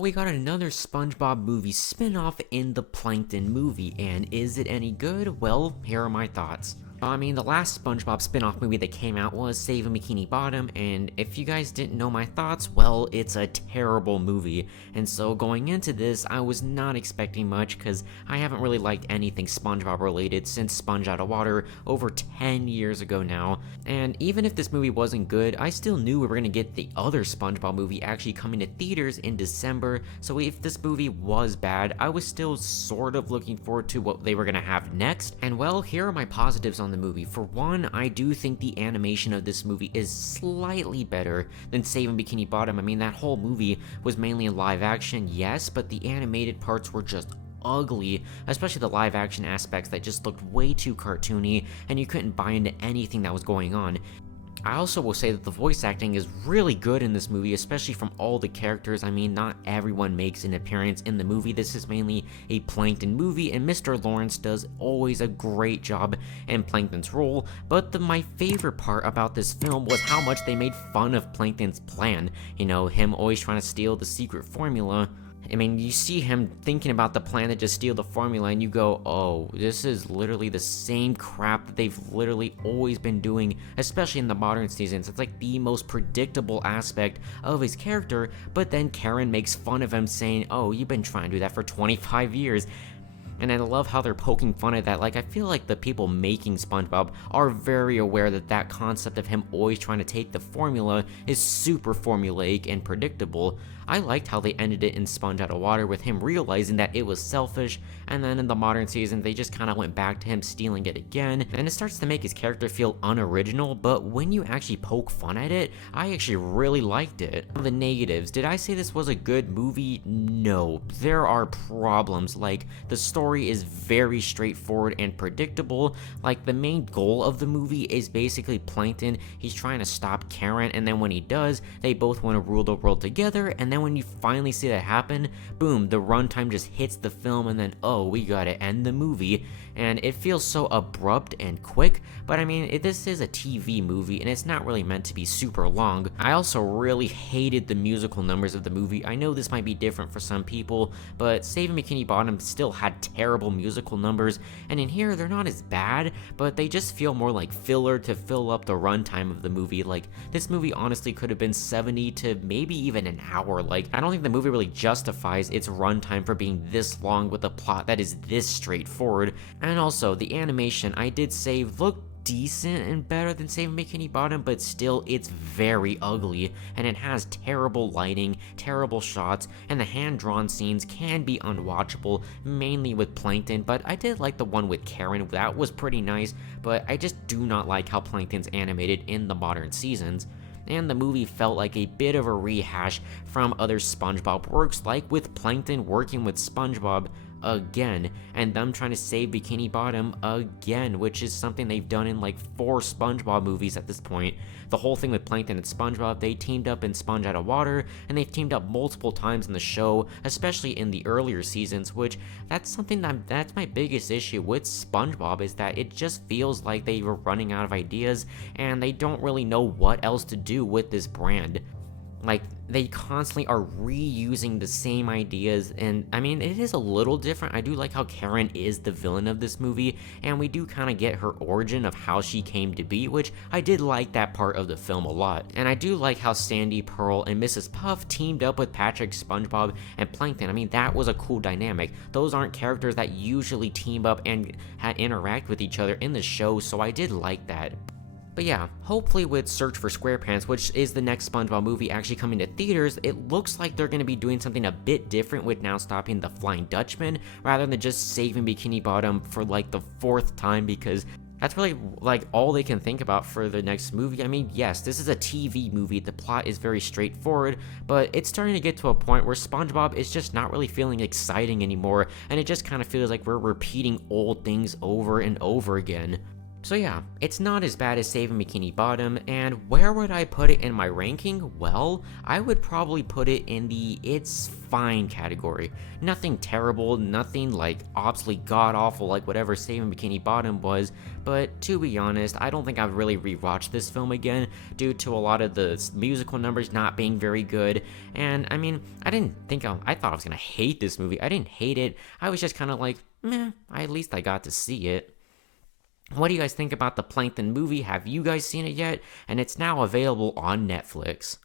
Well, we got another SpongeBob movie spin-off in the Plankton movie, and is it any good? Well, here are my thoughts. I mean, the last SpongeBob spin-off movie that came out was Saving Bikini Bottom, and if you guys didn't know my thoughts, well, it's a terrible movie. And so going into this, I was not expecting much, because I haven't really liked anything SpongeBob related since Sponge Out of Water over 10 years ago now. And even if this movie wasn't good, I still knew we were going to get the other SpongeBob movie actually coming to theaters in December, so if this movie was bad, I was still sort of looking forward to what they were going to have next. And well, here are my positives on the movie. For one, I do think the animation of this movie is slightly better than Saving Bikini Bottom. I mean, that whole movie was mainly in live action, yes, but the animated parts were just ugly, especially the live action aspects that just looked way too cartoony and you couldn't buy into anything that was going on. I also will say that the voice acting is really good in this movie, especially from all the characters. I mean, not everyone makes an appearance in the movie. This is mainly a Plankton movie, and Mr. Lawrence does always a great job in Plankton's role, but my favorite part about this film was how much they made fun of Plankton's plan. You know, him always trying to steal the secret formula. I mean, you see him thinking about the plan to just steal the formula, and you go, oh, this is literally the same crap that they've literally always been doing, especially in the modern seasons. It's like the most predictable aspect of his character, but then Karen makes fun of him saying, oh, you've been trying to do that for 25 years. And I love how they're poking fun at that. Like, I feel like the people making SpongeBob are very aware that that concept of him always trying to take the formula is super formulaic and predictable. I liked how they ended it in Sponge Out of Water with him realizing that it was selfish, and then in the modern season they just kind of went back to him stealing it again, and it starts to make his character feel unoriginal, but when you actually poke fun at it, I actually really liked it. The negatives, did I say this was a good movie? No. There are problems, like the story is very straightforward and predictable. Like, the main goal of the movie is basically Plankton. He's trying to stop Karen, and then when he does, they both want to rule the world together, and then when you finally see that happen, boom, the runtime just hits the film, and then, oh, we gotta end the movie. And it feels so abrupt and quick, but I mean, this is a TV movie, and it's not really meant to be super long. I also really hated the musical numbers of the movie. I know this might be different for some people, but Saving Bikini Bottom still had terrible musical numbers, and in here, they're not as bad, but they just feel more like filler to fill up the runtime of the movie. Like, this movie honestly could have been 70 to maybe even an hour. Like, I don't think the movie really justifies its runtime for being this long with a plot that is this straightforward. And also, the animation, I did say, looked decent and better than Saving Bikini Bottom, but still, it's very ugly, and it has terrible lighting, terrible shots, and the hand-drawn scenes can be unwatchable, mainly with Plankton, but I did like the one with Karen. That was pretty nice, but I just do not like how Plankton's animated in the modern seasons. And the movie felt like a bit of a rehash from other SpongeBob works, like with Plankton working with SpongeBob again, and them trying to save Bikini Bottom again, which is something they've done in like 4 SpongeBob movies at this point. The whole thing with Plankton and SpongeBob, they teamed up in Sponge Out of Water, and they've teamed up multiple times in the show, especially in the earlier seasons, which that's something that's my biggest issue with SpongeBob, is that it just feels like they were running out of ideas, and they don't really know what else to do with this brand. Like, they constantly are reusing the same ideas, and I mean, it is a little different. I do like how Karen is the villain of this movie, and we do kind of get her origin of how she came to be, which I did like that part of the film a lot. And I do like how Sandy, Pearl, and Mrs. Puff teamed up with Patrick, SpongeBob, and Plankton. I mean, that was a cool dynamic. Those aren't characters that usually team up and interact with each other in the show, so I did like that. But yeah, hopefully with Search for SquarePants, which is the next SpongeBob movie actually coming to theaters, it looks like they're going to be doing something a bit different with now stopping the Flying Dutchman, rather than just saving Bikini Bottom for like the 4th time, because that's really like all they can think about for the next movie. I mean, yes, this is a TV movie, the plot is very straightforward, but it's starting to get to a point where SpongeBob is just not really feeling exciting anymore, and it just kind of feels like we're repeating old things over and over again. So yeah, it's not as bad as Saving Bikini Bottom, and where would I put it in my ranking? Well, I would probably put it in the it's fine category. Nothing terrible, nothing like absolutely god-awful like whatever Saving Bikini Bottom was, but to be honest, I don't think I've really rewatched this film again due to a lot of the musical numbers not being very good, and I mean, I thought I was gonna hate this movie. I didn't hate it, I was just kind of like, meh, at least I got to see it. What do you guys think about the Plankton movie? Have you guys seen it yet? And it's now available on Netflix.